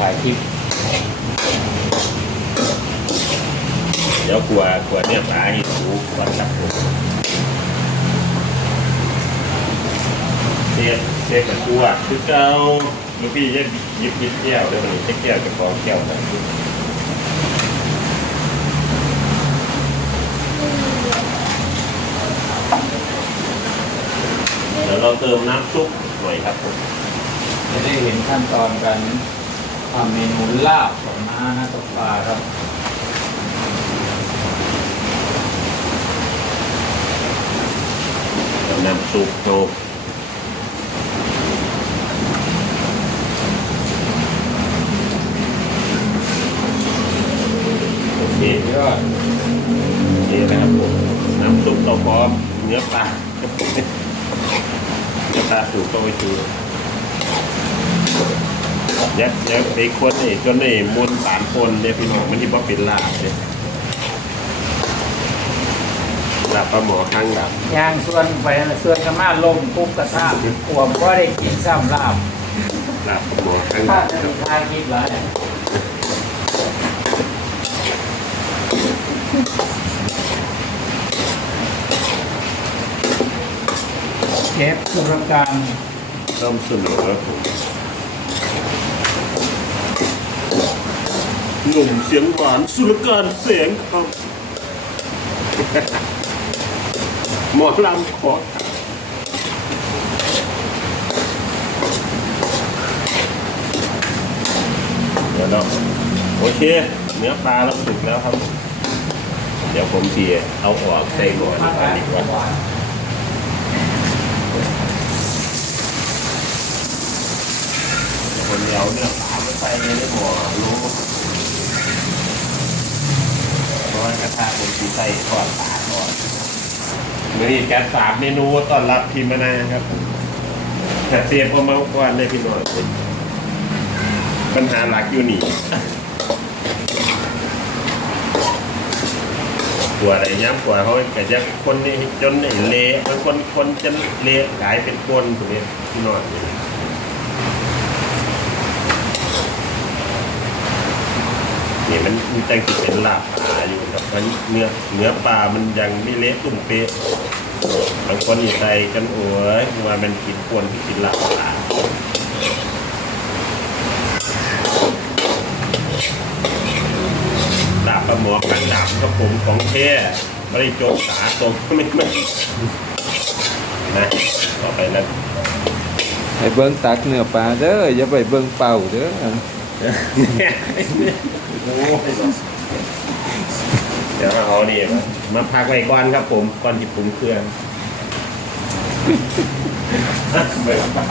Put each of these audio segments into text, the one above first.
ถ่ายคลิปเดี๋ยวกลัวกลัวเนี่ยปลาให้ถูกก่อนครับผมเทียบเทียกับตัวคือเก่าลูกพี่จะหยิบยิบแก้วเดี๋ยวมันจะแก้วกับกองแก้วนะเดี๋ยวเราเติมน้ำซุปหน่อยครับผม จะได้เห็นขั้นตอนการทำเมนูลาบของน้านะตกปลาครับน้ำซุปโจกโอเคยอดนี่นะครับผม น้ำซุปเราพร้อมเนื้อปลาเนื้อปลาสูตรก็ไปดู ยัดยัดไอ้คนไอ้จนไอ้มวลสารคนเนี่ยพี่น้องมันที่ว่าเป็นลาบเนี่ยลาบปลาหมอข้างดับยางส่วนไปนะส่วนกระมาลมปุ๊บกระทะขวมก็ได้กินซ้ำลาบลาบปลาหมอข้างถ้าดับจะมีทาคิดแล้วเนี่ยเชฟสุรการต้มเสนอ หนุ่มเสียงหวานสุรการเสียงครับหมอลำขอเดี๋ยวเราโอเค เนื้อปลาเราสุกแล้วครับ เดี๋ยวผมเสียเอาออกใส่หม้อดีกว่า ดีกว่าคนเดียวเนื้อปลาไม่ใส่ในหม้อรู้เพราะกระทะผมสีใส่ทอดปลาก่อนมือนี้แกสามเมนูต้อนรับทีมมานะครับแต่เสียพอมาก่อนเลยพี่น้อยปัญหาหลักอยู่นี่กลัวอะไรย้ำกลัวเขาก็จะคนนี่จนเละบางคนคนจะเละกลายเป็นก้นตรงนี้พี่น้อย นี่มันมันจังสิเป็นลาบปลาอยู่ครับมันเนื้อเนื้อปลามันยังไม่เละตุ่มเป๊ะบางคนอยู่ใจกันโอ้ยว่ามันกินควรกินลาบปลาลาบปลาหมอกันดาบครับผมของแท้ไม่ได้โจกสาตรงไม่ไม่นะต่อไปนะให้เบิ่งตักเนื้อปลาเด้ออย่าไปเบิ่งเป่าเด้อ เดี๋ยวมาเอานี่มามาพักไว้ก่อนครับผม ก่อนที่ปรุงเครื่องเบิกเป้า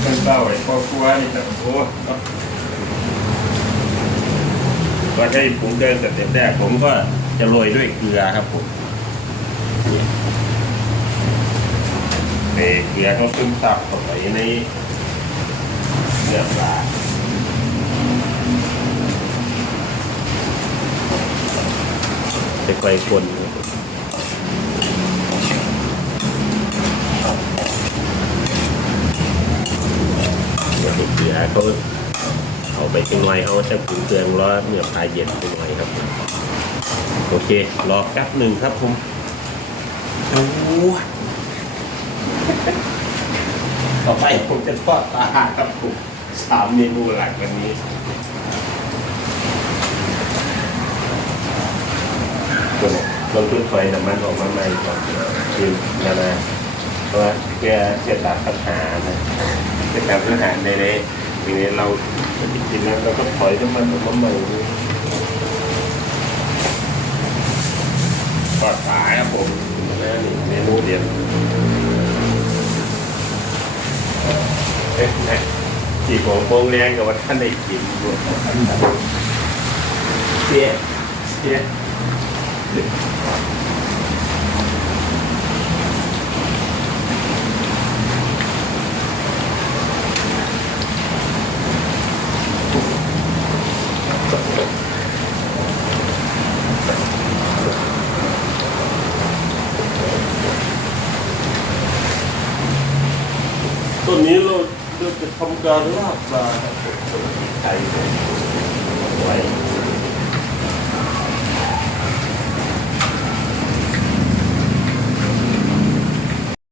เบิกเป้าไอ้พ่อครัวนี่แต่โอ้ก็ให้ปรุงเครื่องสเต็ปแรกผมก็จะโรยด้วยเกลือครับผมเอ่เกลือเขาซึมซับเข้าไปในเนื้อปลา ไปไกลคนเดี๋ยวเสือเขาเอาไปจังหน่อยเขาจะปรุงเตืองรอเนื้อปลาเย็นจังหน่อยครับ โอเค รอแป๊บหนึ่งครับผมโอ้ต่อไปผมจะทอดปลาครับผมสามเมนูหลักวันนี้ ลงลงทุนไฟน้ำมันออกมาใหม่ก่อนคือนานาเพราะว่าเพื่อเกิดรับปัญหานะเกิดการปัญหาในในทีนี้เราจริงๆแล้วเราก็ถอยน้ำมันออกมาใหม่ทอดฝาครับผมนะนี่เมนูเดียวเอ๊ะนจีบของโป่งแรงกับว่าท่านได้กินด้วยเสียเสีย ต้นนี้เราเราจะทำการลาบปลาครับผมไทยไว้